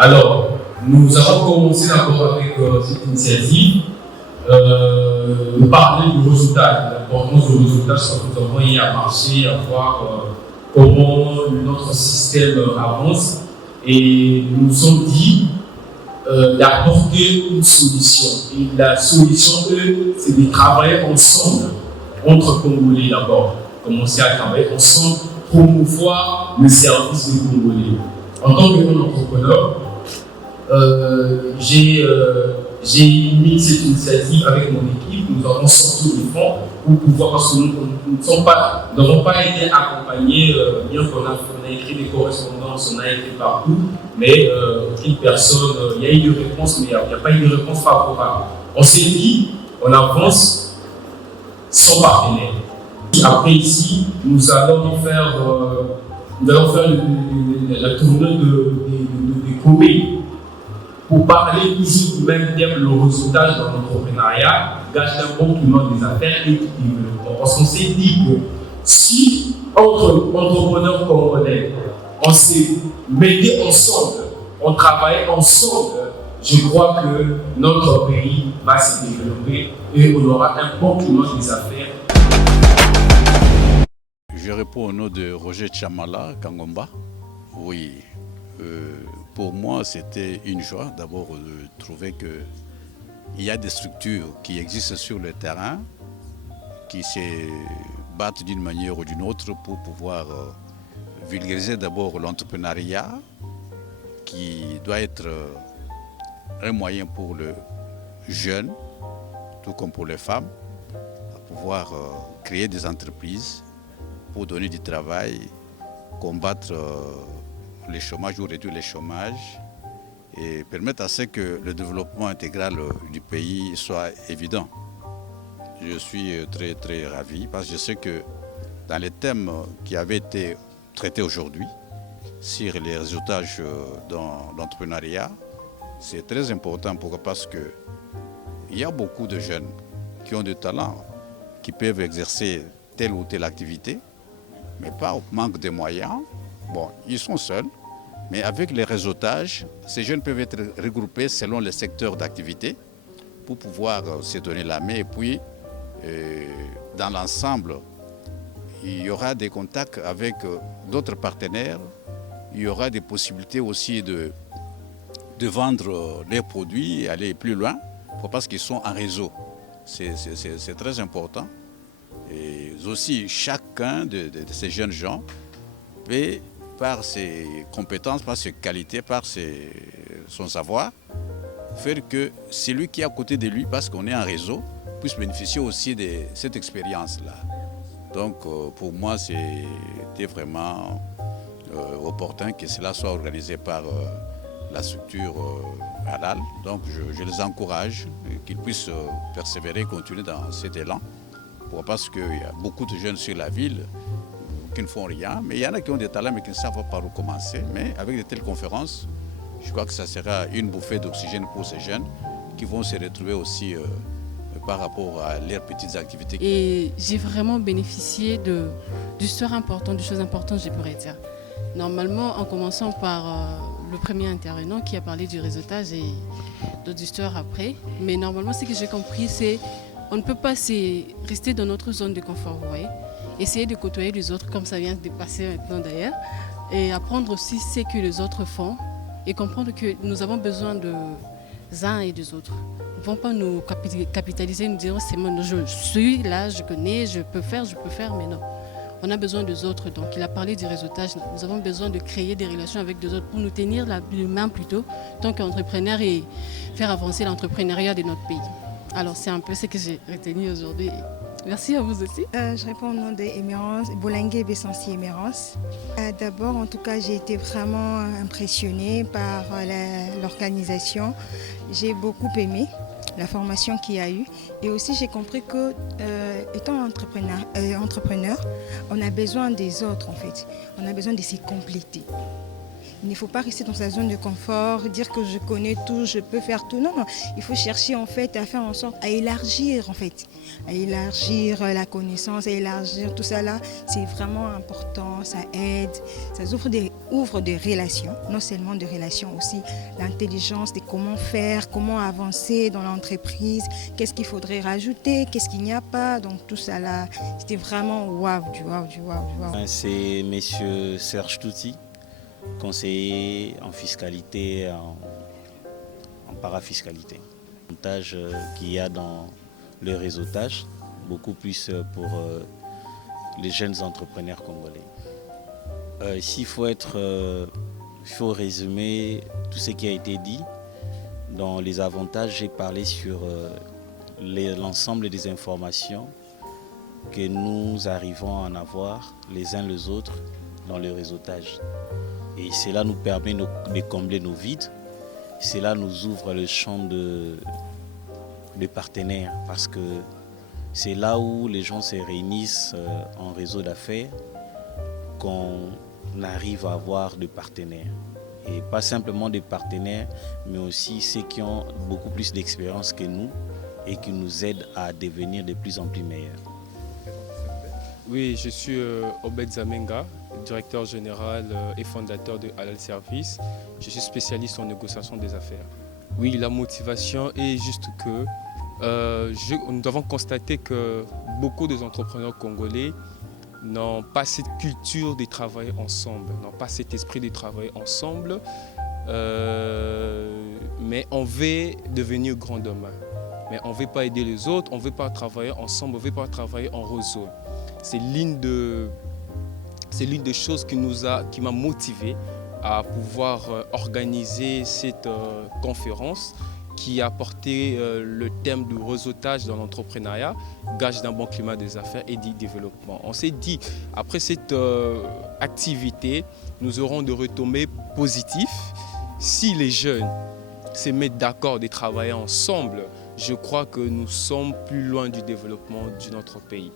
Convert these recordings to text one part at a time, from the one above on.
Alors, nous avons commencé d'abord avec cette initiative, de parler du résultat, de l'importance du résultat, ce que nous avons eu à marcher, à voir comment notre système avance. Et nous nous sommes dit d'apporter une solution. Et la solution, c'est de travailler ensemble, entre Congolais d'abord. Commencer à travailler ensemble, promouvoir le service des Congolais. En tant qu'entrepreneur, j'ai mis cette initiative avec mon équipe. Nous avons sorti des fonds pour pouvoir, parce que nous n'avons pas été accompagnés, bien qu'on a écrit des correspondances, on a été partout, mais aucune personne, il y a eu des réponses, mais il n'y a pas eu de réponse favorable. On s'est dit, on avance sans partenaire. Après ici, nous allons faire la tournée des communes pour parler toujours du même thème, le réseautage dans l'entrepreneuriat, gage d'un bon climat des affaires et du développement. Parce qu'on s'est dit que si entre entrepreneurs congolais, on s'est mettait ensemble, on travaillait ensemble, je crois que notre pays va se développer et on aura un bon climat des affaires. Je réponds au nom de Roger Chamala Kangomba. Oui. Pour moi, c'était une joie d'abord de trouver qu'il y a des structures qui existent sur le terrain, qui se battent d'une manière ou d'une autre pour pouvoir vulgariser d'abord l'entrepreneuriat, qui doit être un moyen pour le jeune, tout comme pour les femmes, à pouvoir créer des entreprises pour donner du travail, combattre les chômages ou réduire les chômages et permettre à ce que le développement intégral du pays soit évident. Je suis très très ravi parce que je sais que dans les thèmes qui avaient été traités aujourd'hui sur les réseautages dans l'entrepreneuriat, c'est très important parce qu'il y a beaucoup de jeunes qui ont du talent, qui peuvent exercer telle ou telle activité, mais par manque de moyens. Bon, ils sont seuls, mais avec les réseautages, ces jeunes peuvent être regroupés selon les secteurs d'activité pour pouvoir se donner la main. Et puis, dans l'ensemble, il y aura des contacts avec d'autres partenaires. Il y aura des possibilités aussi de vendre les produits et aller plus loin parce qu'ils sont en réseau. C'est très important. Et aussi, chacun de ces jeunes gens peut, par ses compétences, par ses qualités, par son savoir, faire que celui qui est à côté de lui, parce qu'on est en réseau, puisse bénéficier aussi de cette expérience-là. Donc pour moi, c'était vraiment opportun que cela soit organisé par la structure Halal. Donc je les encourage qu'ils puissent persévérer et continuer dans cet élan. Parce qu'il y a beaucoup de jeunes sur la ville qui ne font rien, mais il y en a qui ont des talents mais qui ne savent pas par où commencer. Mais avec de telles conférences, je crois que ça sera une bouffée d'oxygène pour ces jeunes qui vont se retrouver aussi par rapport à leurs petites activités. Et j'ai vraiment bénéficié d'histoires importantes, de choses importantes, je pourrais dire. Normalement, en commençant par le premier intervenant qui a parlé du réseautage et d'autres histoires après, mais normalement, ce que j'ai compris, c'est on ne peut pas rester dans notre zone de confort, vous voyez. Essayer de côtoyer les autres, comme ça vient de passer maintenant d'ailleurs, et apprendre aussi ce que les autres font et comprendre que nous avons besoin des uns et des autres. Ils ne vont pas nous capitaliser, nous dire c'est moi, je suis là, je connais, je peux faire, mais non. On a besoin des autres, donc il a parlé du réseautage. Nous avons besoin de créer des relations avec des autres pour nous tenir la main plutôt, tant qu'entrepreneurs et faire avancer l'entrepreneuriat de notre pays. Alors c'est un peu ce que j'ai retenu aujourd'hui. Merci à vous aussi. Je réponds au nom d'Emerance, Bolingué Bessensi Emerance. D'abord, en tout cas, j'ai été vraiment impressionnée par l'organisation. J'ai beaucoup aimé la formation qu'il y a eu. Et aussi, j'ai compris que, étant entrepreneur, on a besoin des autres en fait. On a besoin de se compléter. Il ne faut pas rester dans sa zone de confort, dire que je connais tout, je peux faire tout. Non, non, il faut chercher en fait à faire en sorte à élargir en fait, à élargir la connaissance, à élargir tout ça là. C'est vraiment important, ça aide, ça ouvre des relations, non seulement des relations aussi, l'intelligence de comment faire, comment avancer dans l'entreprise, qu'est-ce qu'il faudrait rajouter, qu'est-ce qu'il n'y a pas. Donc tout ça là, c'était vraiment waouh, du waouh, du waouh, du waouh. C'est monsieur Serge Touti, conseiller en fiscalité, en parafiscalité. L'avantage qu'il y a dans le réseautage, beaucoup plus pour les jeunes entrepreneurs congolais. S'il faut résumer tout ce qui a été dit, dans les avantages, j'ai parlé sur l'ensemble des informations que nous arrivons à en avoir les uns les autres dans le réseautage. Et cela nous permet de combler nos vides. Cela nous ouvre le champ de partenaires parce que c'est là où les gens se réunissent en réseau d'affaires qu'on arrive à avoir des partenaires. Et pas simplement des partenaires, mais aussi ceux qui ont beaucoup plus d'expérience que nous et qui nous aident à devenir de plus en plus meilleurs. Oui, je suis Obed Zamenga, directeur général et fondateur de Halal Service. Je suis spécialiste en négociation des affaires. Oui, la motivation est juste que nous avons constaté que beaucoup des entrepreneurs congolais n'ont pas cette culture de travailler ensemble, n'ont pas cet esprit de travailler ensemble, mais on veut devenir grand demain. Mais on ne veut pas aider les autres, on ne veut pas travailler ensemble, on ne veut pas travailler en réseau. C'est l'une des choses qui m'a motivé à pouvoir organiser cette conférence qui a porté le thème du réseautage dans l'entrepreneuriat, gage d'un bon climat des affaires et du développement. On s'est dit, après cette activité, nous aurons des retombées positives. Si les jeunes se mettent d'accord de travailler ensemble, je crois que nous sommes plus loin du développement de notre pays.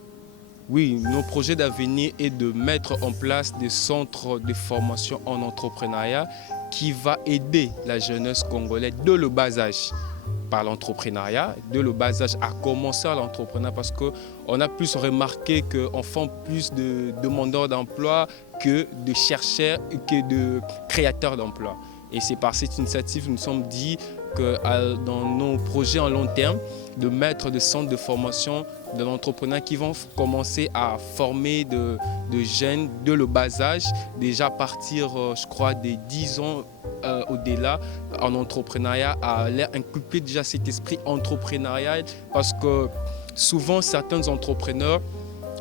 Oui, notre projet d'avenir est de mettre en place des centres de formation en entrepreneuriat qui va aider la jeunesse congolaise de le bas âge par l'entrepreneuriat, de le bas âge à commencer à l'entrepreneuriat parce qu'on a plus remarqué qu'on fait plus de demandeurs d'emploi que de chercheurs et que de créateurs d'emplois. Et c'est par cette initiative que nous nous sommes dit que dans nos projets en long terme, de mettre des centres de formation de l'entrepreneuriat qui vont commencer à former de jeunes de le bas âge, déjà à partir, je crois, des 10 ans au-delà en entrepreneuriat, à leur inculquer déjà cet esprit entrepreneurial parce que souvent certains entrepreneurs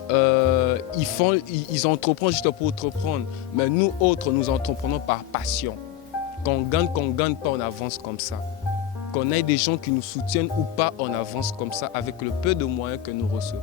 ils entreprennent juste pour entreprendre, mais nous autres, nous entreprenons par passion. Qu'on gagne pas, on avance comme ça. Qu'on ait des gens qui nous soutiennent ou pas, on avance comme ça avec le peu de moyens que nous recevons.